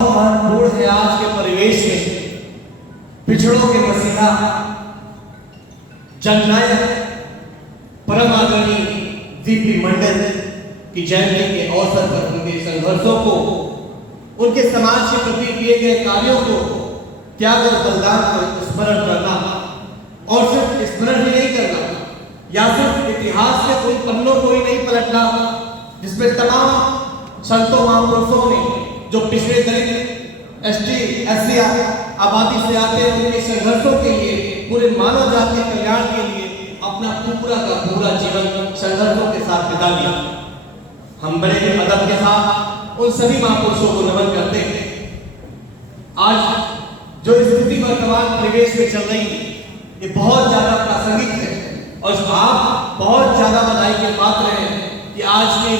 महत्वपूर्ण है आज के परिवेश में पिछड़ों के मसीहा जननायक परम आदरणीय वीपी मंडल की जयंती के अवसर पर उनके संघर्षों को, उनके समाज के प्रति किए गए कार्यों को, त्याग और बलिदान को स्मरण करना, और सिर्फ स्मरण ही नहीं करना या सिर्फ इतिहास के उन पन्नों को ही नहीं पलटना जिसमें तमाम संतों महापुरुषों ने जो पिछड़े दलित एसटी एससी आबादी से आते हैं उनके संघर्षों के लिए, पूरे मानव जाति के कल्याण के लिए अपना पूरा का पूरा जीवन संघर्षों के साथ बिता दिया। हम बड़े ही अदब के साथ उन सभी महापुरुषों को नमन करते हैं। आज जो स्थिति वर्तमान परिवेश में चल रही है ये बहुत ज्यादा प्रासंगिक है और आप बहुत ज्यादा बधाई के पात्र हैं कि आज के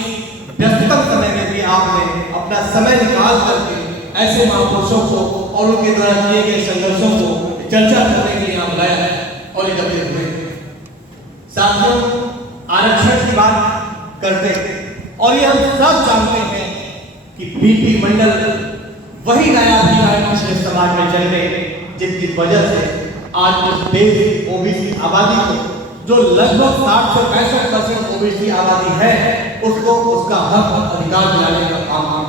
व्यस्ततम समय में भी आपने अपना समय निकाल करके ऐसे महापुरुषों को और उनके द्वारा किए गए संघर्षों को चर्चा करने के लिए यहाँ बुलाया है और एकत्रित हुए। साथियों, आरक्षण की बात करते हैं और ये हम सब जानते हैं कि वीपी मंडल वही न्यायाधिकारी पिछड़े समाज में जन्मे जिनकी वजह से आज इस देश ओबीसी आबादी को, जो लगभग 60 से 65% ओबीसी आबादी है, उसको उसका हक और अधिकार दिलाने का काम है।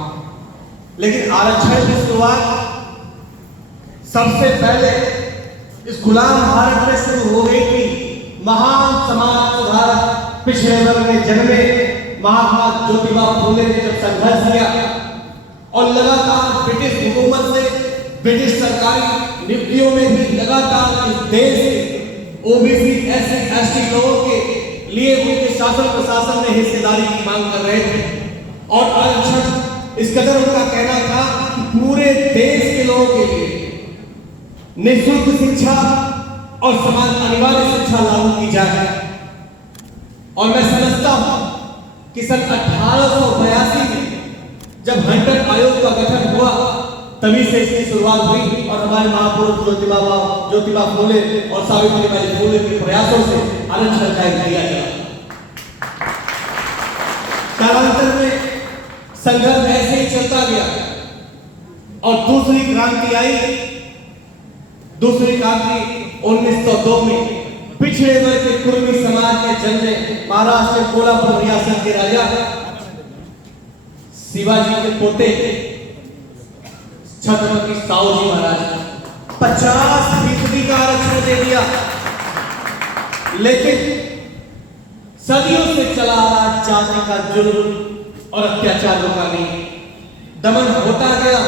लेकिन आरक्षण की शुरुआत सबसे पहले इस गुलाम भारत में शुरू हो गई थी। महान समाज सुधारक पिछड़े वर्ग में जन्मे महात्मा ज्योतिबा फूले ने जब संघर्ष किया और लगातार ब्रिटिश हुकूमत से, ब्रिटिश सरकारी नियुक्तियों में भी लगातार इस देश के ओबीसी एससी एसटी लोगों के लिए उनके शासन प्रशासन में हिस्सेदारी की मांग कर रहे थे और आरक्षण इस कदर उनका कहना था कि पूरे देश के लोगों के लिए निःशुल्क शिक्षा और समान अनिवार्य शिक्षा लागू की जाए। और मैं समझता हूं कि सन 1882 में जब हंटर आयोग का गठन हुआ तभी से इसकी शुरुआत हुई और हमारे महापुरुष ज्योतिबा फूले और सावित्रीबाई फूले के प्रयासों से आरक्षण कायम किया गया। कालांतर में संघर्ष ऐसे ही चलता गया और दूसरी क्रांति आई। दूसरी क्रांति 1902 में पिछड़े वर्ग के कुर्मी समाज में जन्मे महाराष्ट्र के कोल्हापुर रियासत के राजा शिवाजी के पोते छत्रपति साहूजी महाराज 50% का आरक्षण दे दिया। लेकिन सदियों से चला आ रहा जाति का जुल्म और अत्याचार रुका नहीं, दमन होता गया।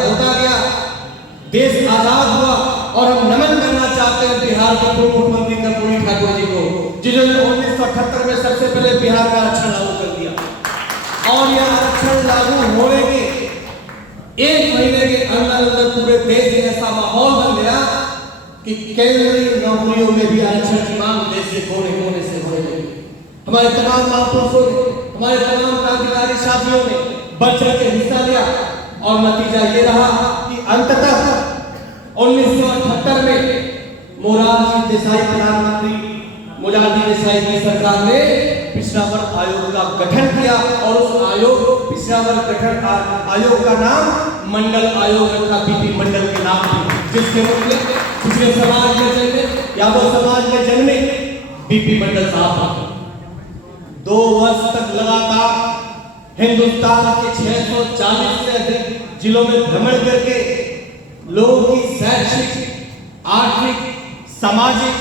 देश आजाद हुआ और हम नमन करना चाहते हैं बिहार के पूर्व मुख्यमंत्री कर्पूरी ठाकुर जी को, जिन्होंने 1978 में सबसे पहले बिहार का आरक्षण लागू कर दिया। और यह आरक्षण लागू होने के 1 महीने के अंदर पूरे देश में ऐसा माहौल बन गया कि केंद्रीय नौकरियों में भी आरक्षण की मांग देश के कोने कोने से होने लगी। हमारे तमाम महापुरुषों ने, हमारे तमाम क्रांतिकारी साथियों ने बढ़ चढ़ के हिस्सा लिया और नतीजा ये रहा कि अंततः 1978 में मोरारजी देसाई प्रधानमंत्री मोरारजी देसाई की सरकार ने पिछड़ा वर्ग आयोग का गठन किया और उस आयोग पिछड़ा वर्ग गठन आयोग का नाम मंडल आयोग रखा, वीपी मंडल के नाम से, जिसके मतलब पिछड़े समाज में जन्मे, यादव समाज में जन्मे वीपी मंडल साहब 2 वर्ष तक लगातार हिंदुस्तान के 640 से अधिक जिलों में भ्रमण करके लोगों की शैक्षिक, आर्थिक, सामाजिक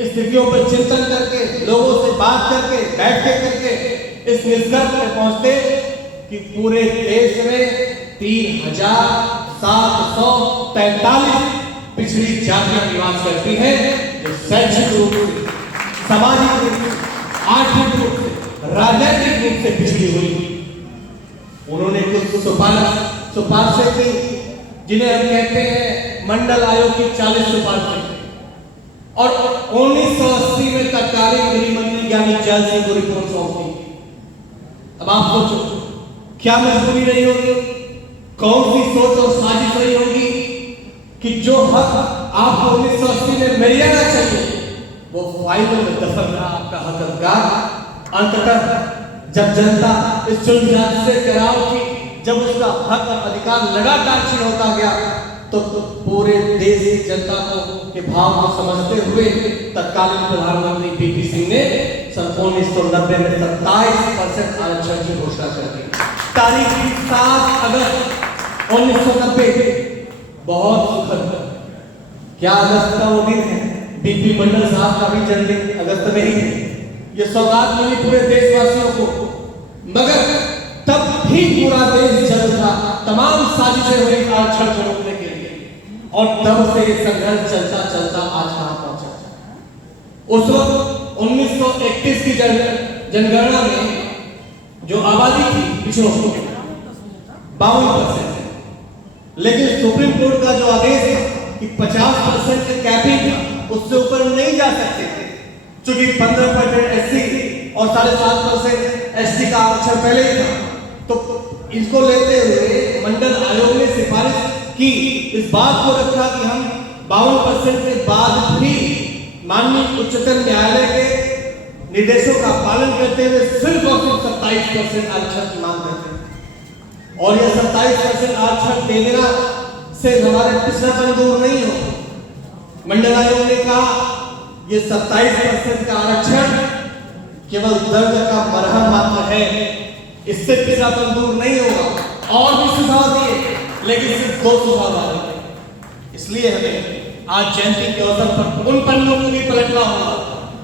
स्थितियों पर चिंतन करके, लोगों से बात करके, बैठक करके इस निष्कर्ष पर पहुंचते कि पूरे देश में 3743 पिछड़ी जातियां निवास करती हैं जो शैक्षिक रूप से, सामाजिक रूप से, आर्थिक रूप से, राजनीतिक रूप से पिछड़ी हुई। उन्होंने कुछ सिफारिशें की जिन्हें हम कहते हैं मंडल आयोग की 40 सिफारिशें और 1980 में तत्कालीन गृह मंत्री ज्ञानी जैल सिंह को रिपोर्ट सौंपी। अब आप सोचो क्या मजबूरी रही होगी, कौन सी सोच और साजिश रही होगी कि जो हक आपको 1980 में मिल जाना चाहिए वो फाइलों में दफन रहा आपका हक अधिकार। अंततः जब जनता इस चुनाव से कराव की जब उसका हक और अधिकार लगातार छीन होता गया तो पूरे देश की जनता को के भाव को समझते हुए तत्कालीन प्रधानमंत्री पीपी सिंह ने सन 1990 में 27% आरक्षण की घोषणा कर दी। तारीख 7 अगस्त 1990 बहुत सुखद। क्या अगस्त का वो दिन है? बीपी मंडल साहब का भी जन्मदिन अगस्त में ही है। ये सौगात मिली पूरे देशवासियों को, मगर तब भी पूरा देश जल था, तमाम साजिशें हुई आरक्षण को रोकने के लिए, और तब से ये संघर्ष चलता चलता आज कहां पहुंचा। उस वक्त 1931 की जनगणना में जो आबादी थी पिछड़ों की 52%, लेकिन सुप्रीम कोर्ट का जो आदेश था कि 50% कैपिंग था, उससे ऊपर नहीं जा सकते थे, क्योंकि 15% एससी और 7.5% एसटी का आरक्षण पहले ही था। तो इसको लेते हुए मंडल आयोग ने सिफारिश की, इस बात को रखा कि हम 52% के बाद भी माननीय उच्चतम न्यायालय के निर्देशों का पालन करते हुए सिर्फ और सिर्फ 27% आरक्षण की मांग करते हैं। और यह 27% आरक्षण देना से हमारे पिछड़ापन दूर नहीं हो। मंडल आयोग ने कहा ये 27% का आरक्षण केवल दर्द का मरहम मात्र है, इससे पिछड़ापन दूर नहीं होगा। और भी सुझाव दिए, लेकिन सिर्फ 2 सुझाव आए। इसलिए हमें आज जयंती के अवसर पर उन पन्नों को भी पलटना होगा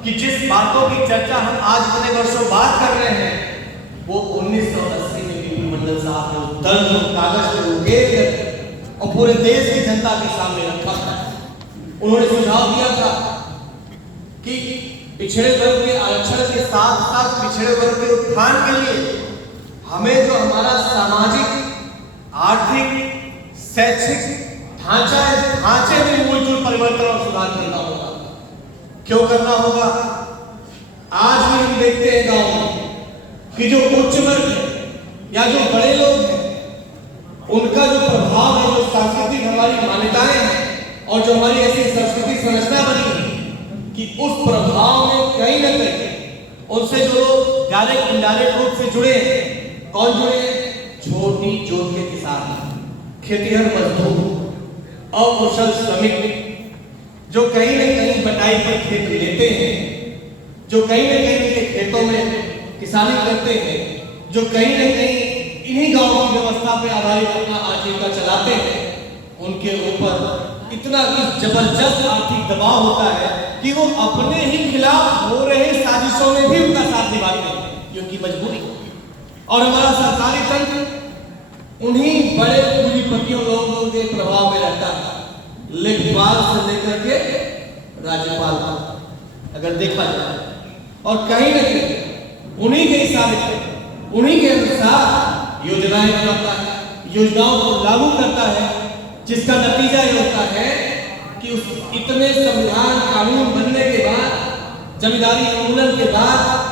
कि जिस बातों की चर्चा हम आज इतने वर्षों बाद कर रहे हैं, वो 1980 में बीपी मंडल साहब ने उस दर्द को कागज पे उकेर कर और पूरे देश की जनता के सामने रखा था। उन्होंने सुझाव दिया था कि पिछड़े वर्ग के आरक्षण के साथ साथ पिछड़े वर्ग के उत्थान के लिए हमें जो हमारा सामाजिक, आर्थिक, शैक्षिक ढांचे में मूलभूत परिवर्तन और सुधार करना होगा। क्यों करना होगा? आज भी हम देखते हैं गांव में कि जो उच्च वर्ग है या जो बड़े लोग हैं, उनका जो प्रभाव है, जो सांस्कृतिक हमारी मान्यताएं हैं और जो हमारी ऐसी संस्कृति संरचना बनी है कि उस प्रभाव में कहीं न कहीं उनसे जो लोग डायरेक्ट इनडायरेक्ट रूप से जुड़े हैं, कौन जुड़े हैं? छोटी जोत के किसान, खेतीहर मजदूर, अकुशल श्रमिक, जो कहीं न कहीं बटाई पर खेत लेते हैं, जो कहीं न कहीं के खेतों में किसानी करते हैं, जो कहीं न कहीं इन्हीं गांवों की व्यवस्था पे आधारित अपना आजीविका चलाते हैं, उनके ऊपर इतना जबरदस्त आर्थिक दबाव होता है कि वो अपने ही खिलाफ हो रहे साजिशों में भी उनका साथ निभाते हैं, क्योंकि मजबूरी। और हमारा सरकारी तंत्र उन्हीं बड़े पूंजीपतियों लोगों के प्रभाव में रहता है, लेखपाल से लेकर के राज्यपाल तक अगर देखा जाए, और कहीं न कहीं उन्हीं के इशारे, उन्हीं के अनुसार योजनाएं बनाता है, योजनाओं को लागू करता है, जिसका नतीजा ये होता है कि उस इतने संविधान कानून बनने के बाद, जमींदारी उन्मूलन के बाद,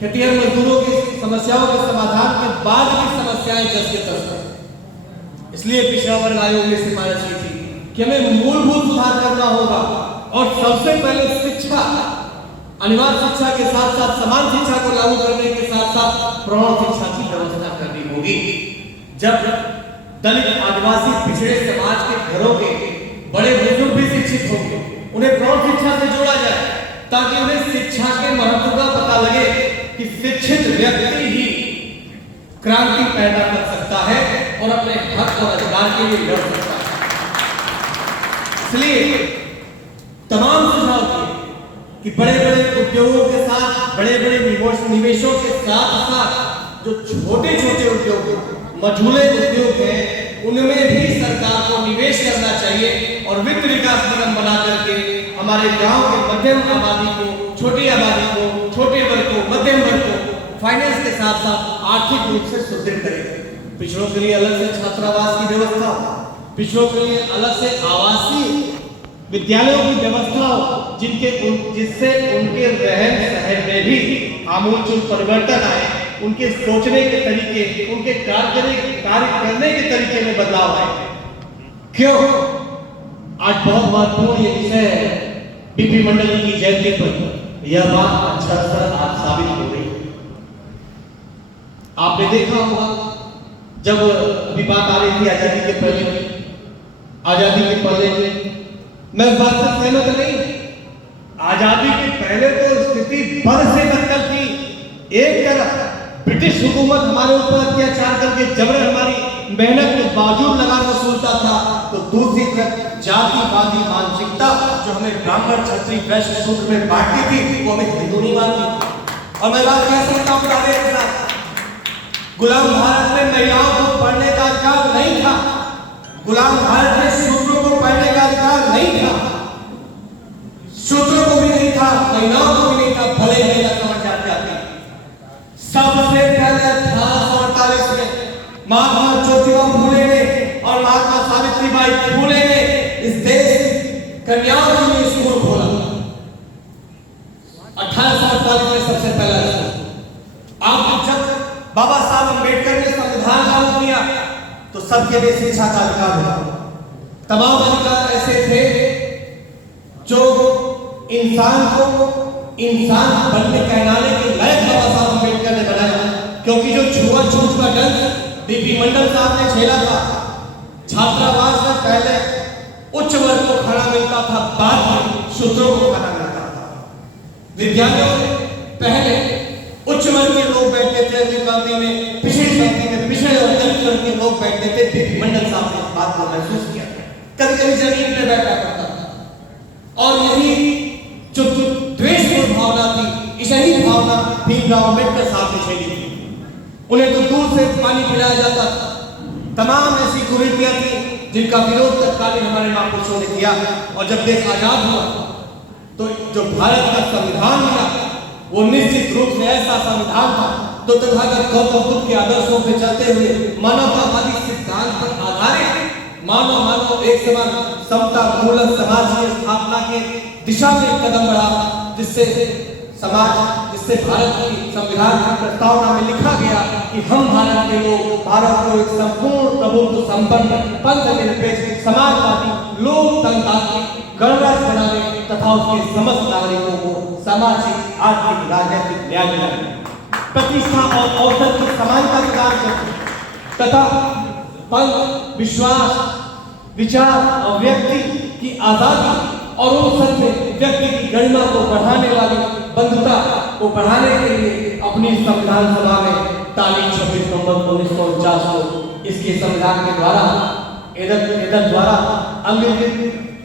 खेतीहर मजदूरों की समस्याओं के समाधान के बाद भी समस्याएं जस के तस हैं। इसलिए पिछड़ा वर्ग आयोग ने सिफारिश की थी कि हमें मूलभूत सुधार करना होगा, और सबसे पहले शिक्षा, अनिवार्य शिक्षा के साथ साथ समान शिक्षा को लागू करने के साथ साथ प्रौढ़ शिक्षा की व्यवस्था करनी होगी। जब दलित, आदिवासी, पिछड़े समाज के घरों के बड़े बुजुर्ग भी शिक्षित होंगे, उन्हें प्रौढ़ शिक्षा से जोड़ा जाए, ताकि उन्हें शिक्षा के महत्व का पता लगे कि शिक्षित व्यक्ति ही क्रांति पैदा कर सकता है और अपने हक और अधिकार के लिए लड़ सकता है। इसलिए तमाम सुझाव दिए कि बड़े बड़े उद्योगों के साथ, बड़े बड़े निवेशों के साथ साथ जो छोटे छोटे उद्योग, मझोले उद्योग हैं, उनमें भी सरकार को निवेश करना चाहिए और वित्त विकास निगम बना करके हमारे गांव के मध्यम आबादी को, छोटी आबादी को, छोटे वर्ग को, मध्यम वर्ग को फाइनेंस के साथ साथ आर्थिक रूप से सुदृढ़ करेगा। पिछड़ों के लिए अलग से छात्रावास की व्यवस्था हो, पिछड़ों के लिए अलग से आवासीय विद्यालयों की व्यवस्था हो, जिससे उनके रहन सहन में भी आमूलचूल परिवर्तन आए, उनके सोचने के तरीके, उनके कार्य करने के तरीके में बदलाव आए। क्यों? आज बहुत महत्वपूर्ण ये विषय है, बीपी मंडल की जयंती पर यह बात अच्छा आज साबित हो गई। आपने देखा होगा जब अभी बात आ रही थी आजादी के पहले, मैं इस बात से सहमत नहीं। आजादी के पहले तो स्थिति बद से बदतर थी। एक तरफ ब्रिटिश हुकूमत हमारे ऊपर अत्याचार करके जबरन हमारी मेहनत के बावजूद लगान वसूलता था, तो दूसरी तरफ जातिवादी मानसिकता जो हमें ब्राह्मण क्षत्रिय वैश्य शूद्र में बांटती थी, वो हमें हिंदू नहीं मानती। और मैं बात कह सकता हूँ गुलाम भारत में महिलाओं को पढ़ने का अधिकार नहीं था, गुलाम भारत में शूद्रों को पढ़ने का अधिकार नहीं था, शूद्रों को भी नहीं था, महिलाओं को भी नहीं था, भले ही महिला समझ जाती। सबसे पहले 1848 में महात्मा ज्योतिबा फूले ने और महात्मा सावित्रीबाई फूले ने इस देश कन्याओं के लिए स्कूल खोला। 1848 में सबसे पहला स्कूल। आप जब बाबा साहब अम्बेडकर ने संविधान लागू किया तो सबके लिए शिक्षा का अधिकार हुआ। तमाम अधिकार ऐसे थे जो इंसान को इंसान बनने कहलाने के लायक बाबा साहब अम्बेडकर ने बनाया। क्योंकि जो छुआछूत का डंक बीपी मंडल साहब ने झेला था, छात्रावास में पहले उच्च वर्ग को खाना मिलता था, बाद में शूद्रों को खाना मिलता था। विद्यालयों में पहले उच्च वर्ग के लोग बैठते थे, अगली पंक्ति में पिछड़ी पंक्ति में पिछड़े और दलित वर्ग के लोग बैठते थे। बीपी मंडल साहब ने इस बात को महसूस किया, कभी कभी जमीन में बैठा करता था। और यही जो द्वेषपूर्ण भावना थी, यही भावना भीमराव अम्बेडकर साहब ने झेली थी। उन्हें तो दूर से पानी पिलाया जाता था। तमाम ऐसी कुरीतियां थी जिनका विरोध तत्कालीन हमारे महापुरुषों ने किया। और जब देश आजाद हुआ तो जो भारत का संविधान मिला वो निश्चित रूप से ऐसा संविधान था तो तथागत गौतम बुद्ध के आदर्शों पे चलते हुए मानवतावादी सिद्धांत पर आधारित मानव एक समान समता मूलक समाज की स्थापना के दिशा में कदम बढ़ा, जिससे भारत की संविधान की प्रस्तावना में लिखा गया कि हम भारत के लोग भारत को एक संपूर्ण प्रभुत्व संपन्न पंथ निरपेक्ष समाजवादी लोकतांत्रिक गणराज्य बनाने तथा उसके समस्त नागरिकों को सामाजिक आर्थिक राजनीतिक न्याय दिलाने, प्रतिष्ठा और अवसर की समानता प्रदान करने तथा पंथ विश्वास विचार और व्यक्ति की आजादी और अवसर में व्यक्ति की गरिमा को बढ़ाने वाली बंधुता को बढ़ाने के लिए अपनी संविधान सभा में तारीख 26 नवंबर 1949 को इसके संविधान के द्वारा अंगीकृत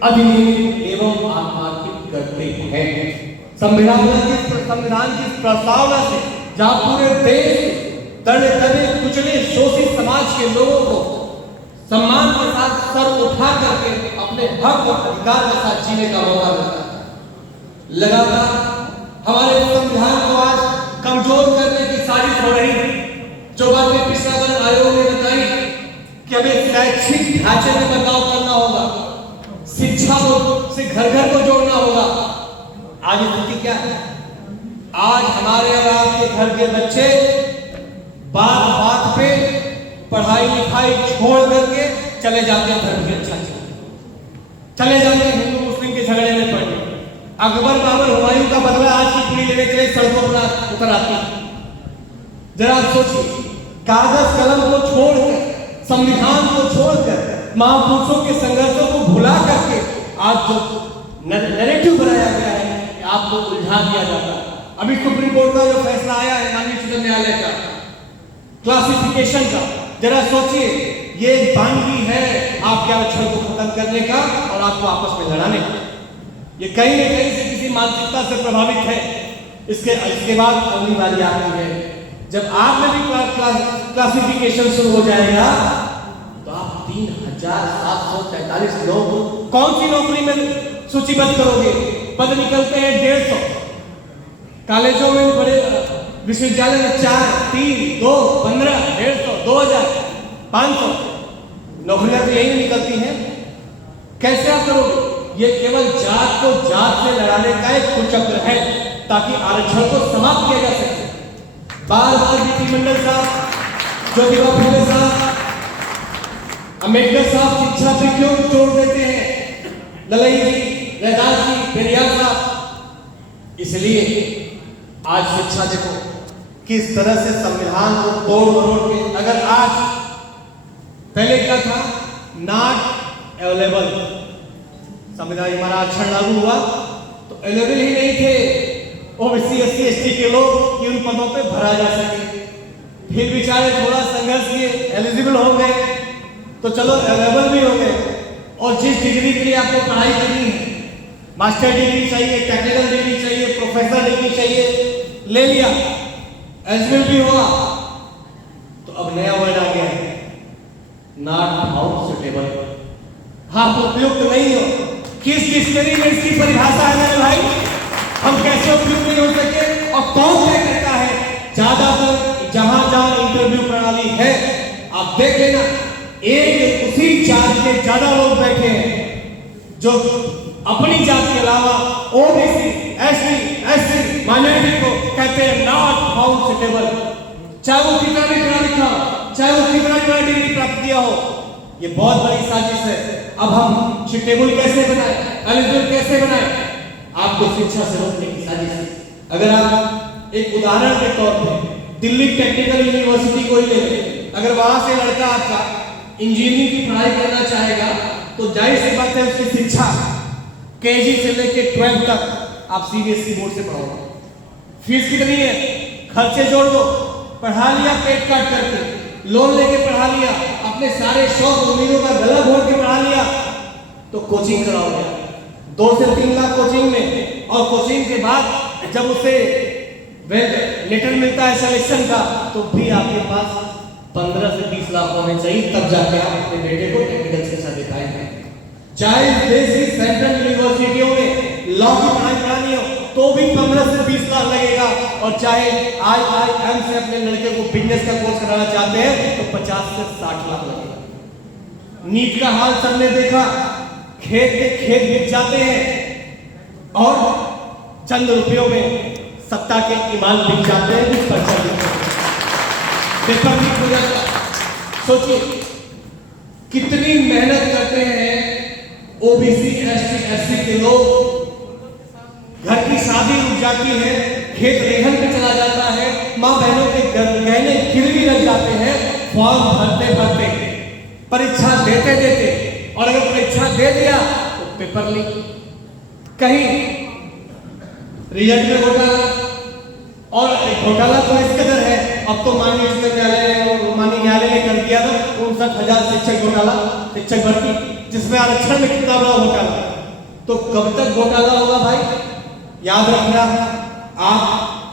अधिनियमित एवं आत्मार्पित करते हैं। संविधान की प्रस्तावना से जहाँ पूरे देश दबे कुचले शोषित समाज के लोगों को सम्मान के साथ सर उठा करके अपने हक और अधिकार के साथ जीने का मौका मिलता है। लगातार हमारे संविधान को आज कमजोर करने की साजिश हो रही है। जो बातें पिछड़ा वर्ग आयोग ने बताई कि हमें शैक्षिक ढांचे में बदलाव करना होगा, शिक्षा से घर घर को जोड़ना होगा। आज स्थिति क्या है? आज हमारे और आपके घर के बच्चे बात बात पे पढ़ाई लिखाई छोड़ करके चले जाते हैं धर्म के चले जाते हैं हिंदू मुस्लिम के झगड़े में पड़े। अकबर बाबर हुमायूं का बदला आज की पीढ़ी लेने के लिए सड़कों पर उतर आती है। जरा सोचिए, कागज कलम को छोड़कर संविधान को छोड़कर महापुरुषों के संघर्षों को भुला करके आज जो नैरेटिव बनाया गया है आपको उलझा दिया जाता है। अभी सुप्रीम कोर्ट का जो फैसला आया है माननीय उच्चतम न्यायालय का क्लासिफिकेशन का, जरा सोचिए ये बानगी है आपके आरक्षण को खत्म करने का और आपको आपस में लड़ाने का। ये कहीं न कहीं से किसी मानसिकता से प्रभावित है। इसके बाद अगली बारी आती है जब आप में भी क्लासिफिकेशन शुरू हो जाएगा तो आप 3743 लोग कौन सी नौकरी में सूचीबद्ध करोगे? पद निकलते हैं 150, कॉलेजों में बड़े विश्वविद्यालय में 4, 3, 2, 15, 150, 2000, 500 नौकरियां तो यही निकलती हैं। कैसे आप करोगे? ये केवल जात को जात से लड़ाने का एक कुचक्र है ताकि आरक्षण को समाप्त किया जा सके। बार बार बीपी मंडल साहब, ज्योतिबा फूले साहब, अम्बेडकर साहब शिक्षा पे क्यों जोड़ देते हैं? ललई जी, रैदास जी, पेरियार साहब, इसलिए आज शिक्षा देखो किस तरह से संविधान को तोड़ के, अगर आज पहले क्या था, नॉट अवेलेबल। संविधान हमारा आरक्षण लागू हुआ तो अवेलेबल ही नहीं थे ओबीसी एससी एसटी के लोग कि उन पदों पे भरा जा सके। फिर बेचारे थोड़ा संघर्ष किए, एलिजिबल हो गए तो चलो अवेलेबल भी हो गए। और जिस डिग्री के लिए आपको पढ़ाई करनी है, मास्टर डिग्री चाहिए, टेक्निकल डिग्री चाहिए, प्रोफेसर डिग्री चाहिए, ले लिया, एलिजिबल भी हुआ। तो अब नया वर्ड आ गया है, नॉट फाउंड सुटेबल। आप उपयुक्त नहीं हो। किस डिक्शनरी में इसकी परिभाषा है मेरे भाई? हम कैसे उपयुक्त नहीं हो सके? और कौन तय करता है? ज्यादातर जहां जहां इंटरव्यू प्रणाली है, आप देख लेना, एक उसी जात के ज्यादा लोग बैठे हैं जो अपनी जात के अलावा ओबीसी एससी एससी माइनॉरिटी को कहते हैं नॉट फाउंड सुटेबल। चाहे वो कितना भी पढ़ा लिखा, चाहे वो कितना बड़ा डिग्री प्राप्त किया हो, ये बहुत बड़ी साजिश है। अब हम सुटेबल कैसे बनाए, एलिजिबल कैसे बनाए? आपको शिक्षा से रोकने की साजिश है। अगर आप एक उदाहरण के तौर पे दिल्ली टेक्निकल यूनिवर्सिटी को ही ले लें, अगर वहां से लड़का आपका इंजीनियरिंग की पढ़ाई करना चाहेगा तो जाहिर सी बात है उसकी शिक्षा केजी से लेके 12 तक आप सीबीएसई बोर्ड से पढ़ाओगे। फीस कितनी है? खर्चे जोड़ दो, पढ़ा लिया पेट काट करके, लोन लेके पढ़ा लिया, अपने सारे शौक उम्मीदों का गला घोट के पढ़ा लिया, तो कोचिंग कराओगे 2 से 3 लाख कोचिंग में। और कोचिंग के बाद जब उसे लेटर मिलता है सिलेक्शन का, तो भी आपके पास 15 से 20 लाख होने चाहिए, तब जाके आप अपने बेटे को टेक्निकल शिक्षा दे पाएंगे। चाहे देश की सेंट्रल यूनिवर्सिटियों में लॉ की पढ़ाई करानी हो तो भी 15 से 20 लाख लगेगा। और चाहे IIM से अपने लड़के को बिजनेस का कोर्स कराना चाहते हैं तो 50 से 60 लाख लगेगा। नीट का हाल सबने देखा, खेत के खेत बिक जाते हैं और चंद रुपयों में सत्ता के ईमान बिक जाते हैं, जिस पर पेपर लीक हो जाता है। सोचिए कितनी मेहनत करते हैं ओबीसी एसटी एससी के लोग। घर की शादी रुक जाती है, खेत रेहन पे चला जाता है, माँ बहनों के गहने गिरवी लग जाते हैं, फॉर्म भरते भरते, परीक्षा देते देते, और अगर परीक्षा दे दिया तो पेपर लीक, कहीं रिजल्ट में घोटाला। और घोटाला तो इस कदर है, अब तो माननीय न्यायालय ने कर दिया था 59,000 शिक्षक घोटाला, शिक्षक भर्ती, जिसमें आरक्षण में कितना बड़ा घोटाला। तो कब तक घोटाला होगा भाई? याद रखना, आप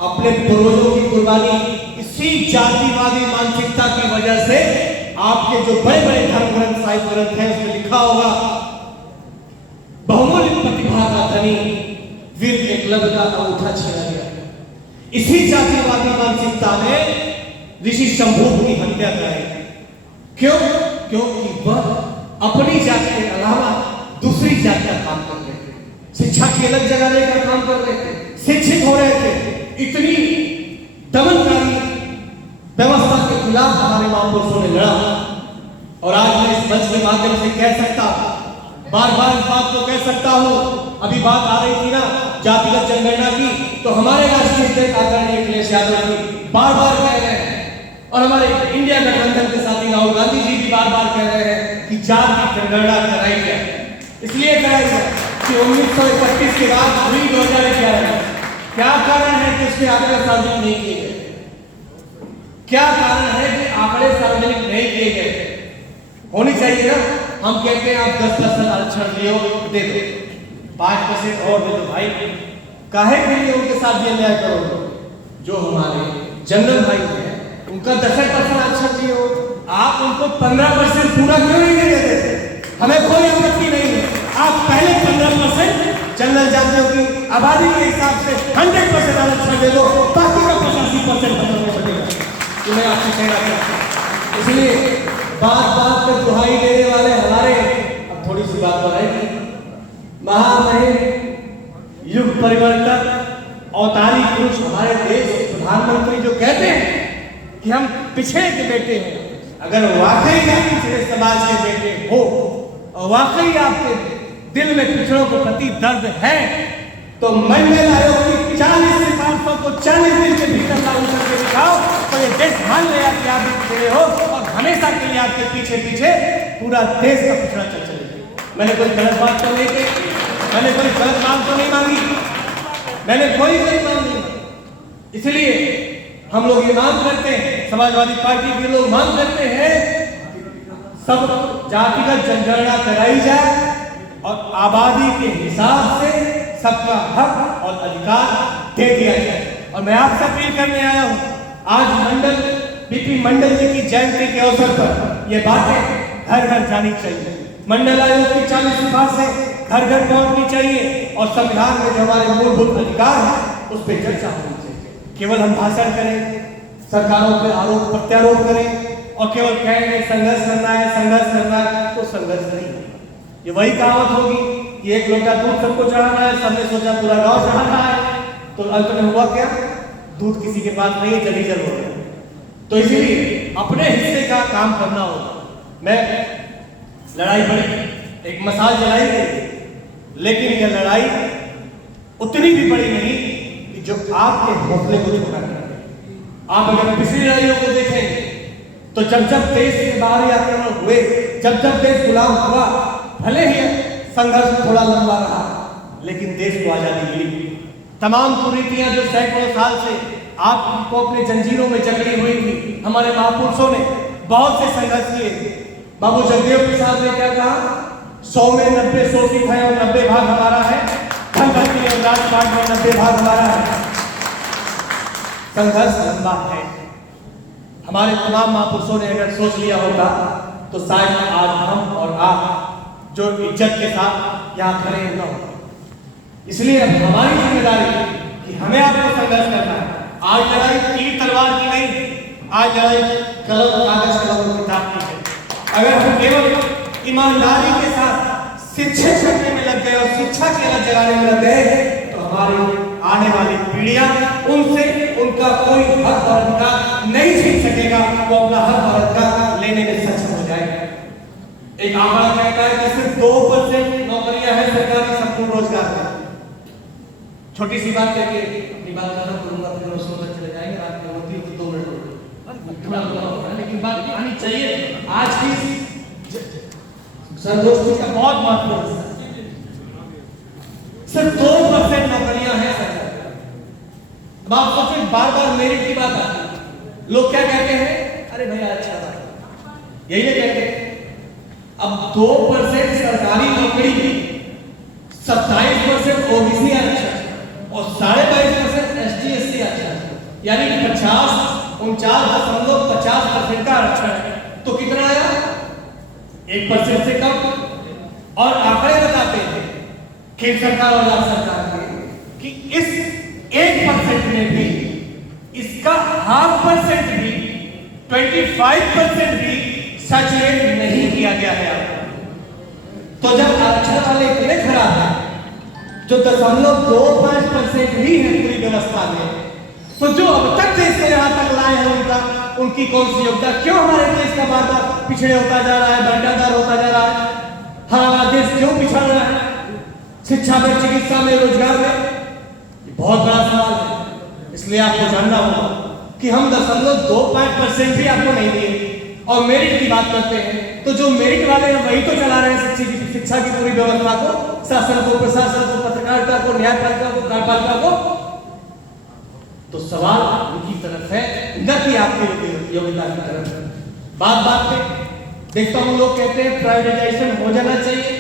अपने पूर्वजों की कुर्बानी, इसी जातिवादी मानसिकता की वजह से आपके जो बड़े बड़े धर्म ग्रंथ साहित्य ग्रंथ हैं उसमें लिखा होगा, बहुमूल्य प्रतिभा का धनी वीर एकलव्य का अंगूठा छीना गया। इसी जातिवादी मानसिकता ने ऋषि शंभू की हत्या कराई। क्यों? क्योंकि वह अपनी जाति के अलावा दूसरी जाति का काम कर रहे थे, शिक्षा की अलग जगाने का काम कर रहे थे, शिक्षित हो रहे थे। इतनी दमनकारी व्यवस्था के खिलाफ हमारे महापुरुषों ने लड़ा। और आज मैं इस मंच के माध्यम से कह सकता हूं, बार बार इस बात को कह सकता हूं, अभी बात आ रही थी ना जातिगत जनगणना की, तो हमारे राष्ट्रीय अध्यक्ष आदरणीय अखिलेश यादव जी बार बार कह रहे हैं, और हमारे इंडिया गठबंधन के साथी राहुल गांधी जी भी बार बार कह रहे हैं कि जाति जनगणना कराई जाए। इसलिए कराई जाए कि 1931 के बाद हुई 2011 में। क्या कारण है कि उसके आंकड़े सार्वजनिक नहीं किए गए? क्या कारण है कि आंकड़े सार्वजनिक नहीं किए गए? होनी चाहिए ना। हम कहते हैं आप 10% आरक्षण दियो, दे दो, 5% और दे दो भाई, काहे के लिए उनके साथ ये न्याय करो? जो हमारे जनरल भाई हैं उनका 10% आरक्षण दियो, आप उनको 15% पूरा क्यों नहीं दे देते? हमें कोई आपत्ति नहीं है, आप पहले 15% जनरल जातियों की आबादी के हिसाब से 100% आरक्षण दे दो, बाकी का 85% हमें बचेगा। तो मैं आपसे कहना चाहता हूं, इसलिए बात बात पे दुहाई देने वाले हमारे, अब थोड़ी सी बात बढ़ाएगी, महामहिम युग परिवर्तक अवतारी पुरुष हमारे देश के प्रधानमंत्री जो कहते हैं कि हम पिछड़े के बेटे हैं, अगर वाकई आप पिछड़े समाज के बेटे हो और वाकई आपके दिल में पिछड़ों के प्रति दर्द है, तो मंडल आयोग की 40 सिफारिशों को 40 दिन के भीतर लागू करके दिखाओ, तो ये देश मान लेगा कि आप पिछड़े हो और हमेशा के लिए आपके पीछे पीछे पूरा देश का पिछड़ा चल चलेगा। मैंने कोई गलत बात तो नहीं कही, मैंने कोई गलत बात तो नहीं मांगी, मैंने कोई गलत बात नहीं मांगी। इसलिए हम लोग ये मांग करते हैं, समाजवादी पार्टी के लोग मांग करते हैं, सब जातिगत जनगणना कराई जाए और आबादी के हिसाब से सबका हक और अधिकार दे दिया जाए। और मैं आपसे अपील करने आया हूं, आज मंडल बीपी मंडल जी की जयंती के अवसर पर ये बातें घर घर जानी चाहिए। मंडल आयोग की 40 सिफारिशें घर घर पहुंचनी चाहिए और संविधान में जो हमारे मूलभूत अधिकार है उस पर चर्चा होनी चाहिए। केवल हम भाषण करें, सरकारों पर आरोप प्रत्यारोप करें और केवल कहेंगे संघर्ष करना है, संघर्ष करना है, तो संघर्ष नहीं होगा। ये वही कहावत होगी कि एक लोटा दूध सबको चढ़ाना है, सबने सोचा पूरा गांव चढ़ाना है, तो अंत में हुआ क्या? दूध किसी के पास नहीं, जल ही जल हो गया। तो इसीलिए अपने हिस्से का काम करना होगा। मैं लड़ाई बड़ी, एक मसाल जलाई गई, लेकिन यह लड़ाई उतनी भी बड़ी नहीं कि जो आपके हौसले को छोटा करे। आप अगर पिछली लड़ाइयों को देखें तो जब जब देश के बाहरी आक्रमण हुए, जब जब देश गुलाम हुआ, भले ही संघर्ष थोड़ा लंबा रहा, लेकिन देश को आजादी मिली। तमाम कुरीतियां जो सैकड़ों साल से आपको अपने जंजीरों में जकड़ी हुई थी, हमारे महापुरुषों ने बहुत से संघर्ष किए। बाबू जगदेव प्रसाद ने क्या कहा? 100 में 90 शोषित है और 90 भाग हमारा है, धनपति और राजपाट में 90 भाग हमारा है। संघर्ष लंबा है। हमारे तमाम महापुरुषों ने अगर सोच लिया होता तो शायद आज हम और आप जो इज्जत के साथ यहाँ खड़े न होते। इसलिए अब हमारी जिम्मेदारी कि हमें आपको संघर्ष करना है। आज लड़ाई तीर तलवार की नहीं, आज लड़ाई कलम कागज कलम किताब की है। अगर हम केवल ईमानदारी के साथ शिक्षा करने में लग गए और शिक्षा की अलग जगाने में लग गए तो हमारी आने वाली पीढ़ियां उनसे उनका कोई हक और अधिकार नहीं छीन सकेगा, वो अपना हक और अधिकार लेने में सक्षम हो जाएगा। एक आंकड़ा कहता है कि सिर्फ 2% नौकरियां हैं सरकारी संपूर्ण रोजगार में। छोटी सी बात है कि अपनी बात खत्म करूंगा, फिर वो सोच चले जाएंगे, रात में होती है 2 मिनट, लेकिन बात आनी चाहिए। आज की संगोष्ठी का बहुत महत्व है। सिर्फ 2% नौकरियां हैं सरकार। अब आप सोचें, बार बार मेरिट की बात आती है, लोग क्या कहते हैं? अरे भैया अच्छा बात, यही नहीं कहते। अब 2% सरकारी नौकरी में 27% ओबीसी आरक्षण और 22.5% ST SC आरक्षण, यानी 49.50% का आरक्षण, तो कितना आया? 1% से कम। और आंकड़े बताते हैं केंद्र सरकार और राज्य सरकार के कि इस 1% में भी, इसका 0.5% भी, 25% भी सचेत नहीं किया गया है। तो जब आरक्षण वाले इतने खराब हैं, जो 0.25% भी है पूरी व्यवस्था में, तो जो अब तक देश को यहां तक लाए हैं उनकी कौन सी योग्यता? क्यों हमारे देश का बार बार पिछड़े होता जा रहा है, भ्रष्टाचार होता जा रहा है? हमारा देश क्यों पिछड़ रहा है? शिक्षा में, चिकित्सा में, रोजगार में? बहुत बड़ा सवाल है। इसलिए आपको जानना होगा कि हम 0.25% भी आपको नहीं दिए और मेरिट की बात करते हैं, तो जो मेरिट वाले हैं वही तो चला रहे हैं शिक्षा की पूरी व्यवस्था को, शासन को, प्रशासन को, पत्रकारिता को, न्यायपालिका को, कार्यपालिका को। तो सवाल उनकी तरफ है, न कि आपकी योग्यता की तरफ। बात बात पे देखता हूं लोग कहते हैं प्राइवेटाइजेशन हो जाना चाहिए,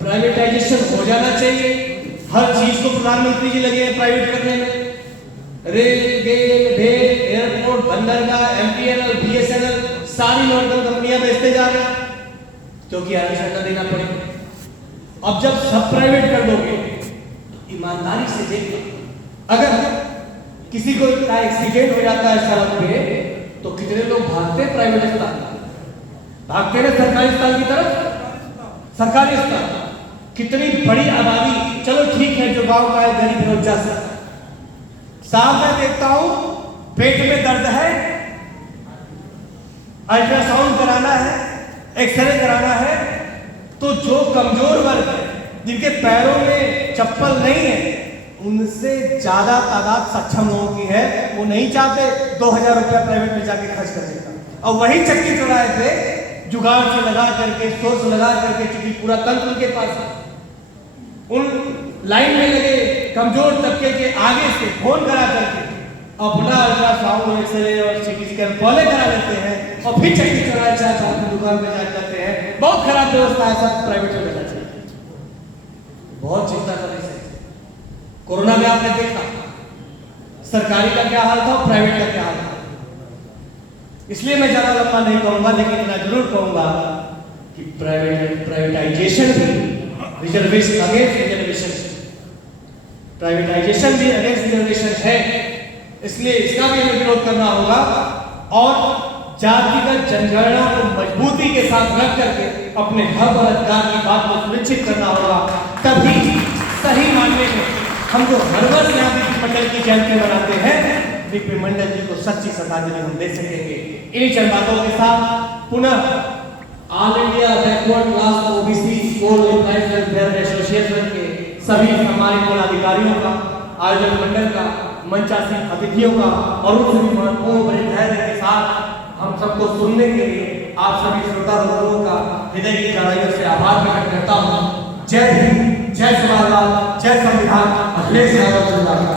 प्राइवेटाइजेशन हो जाना चाहिए। हर चीज को प्रधानमंत्री जी लगे हैं प्राइवेट करने में। रेल, गेल, भेल, एयरपोर्ट, बंदरगाह, MTNL, BSNL, सारी नॉर्मल कंपनियां बेचते जा रहे हैं क्योंकि आरक्षण न देना पड़ेगा। अब जब सब प्राइवेट कर दोगे, ईमानदारी से देखो, अगर किसी को एक्सीडेंट हो जाता है सड़क पे, तो कितने लोग भागते हैं प्राइवेट अस्पताल, भागते हैं सरकारी अस्पताल की तरफ। सरकारी अस्पताल कितनी बड़ी आबादी, चलो ठीक है, जो गांव का है, गरीब है, जा सकता। साहब मैं देखता हूं पेट में दर्द है, अल्ट्रासाउंड कराना है, एक्सरे कराना है, तो जो कमजोर वर्ग है, जिनके पैरों में चप्पल नहीं है, उनसे ज्यादा तादाद सक्षम लोगों की है, वो नहीं चाहते 2000 रुपया प्राइवेट में जाके खर्च करने का। और वही चक्की चौराहे पे जुगाड़ से लगा करके, सोर्स लगा करके, चूंकि पूरा तंत्र उनके पास है, उन लाइन में लगे कमजोर तबके के आगे से फोन करा करके अपना अल्ट्रासाउंड, एक्सरे और सीटी स्कैन पहले करा लेते हैं और फिर चक्की चौराहे चार की दुकान पे जा करते हैं। बहुत खराब व्यवस्था है, सब प्राइवेट में लेना चाहिए। बहुत चिंता करने से कोरोना में आपने देखा सरकारी का क्या हाल था और प्राइवेट का क्या हाल था। इसलिए मैं ज्यादा लंबा नहीं कहूंगा, लेकिन इतना जरूर कहूंगा कि प्राइवेटाइजेशन भी रिजर्वेशन अगेंस्ट रिजर्वेशन, प्राइवेटाइजेशन भी अगेंस्ट रिजर्वेशन है, इसलिए इसका भी हमें विरोध करना होगा और जातिगत जनगणना को मजबूती के साथ रख करके अपने हक और अधिकार की बात को सुनिश्चित करना होगा। तभी सही मानने में हम जो हर वर्ष यहाँ विधि मंडल की जयंती मनाते हैं, विधि मंडल जी को सच्ची श्रद्धांजलि हम दे सकेंगे। इन्हीं चंद बातों के साथ पुनः all India backward class OBC school employees welfare association के सभी सम्मानित पदाधिकारियों का, आयोजक मंडल का, मंचासीन अतिथियों का और उन सभी महत्वपूर्ण बड़े धैर्य के साथ हम सबको सुनने के लिए आप सभी श्रोता बंधुओं का हृदय की गहराइयों से आभार प्रकट करता हूँ। जय हिंद, जय समाजवाद, जय संविधान, अखिलेश यादव।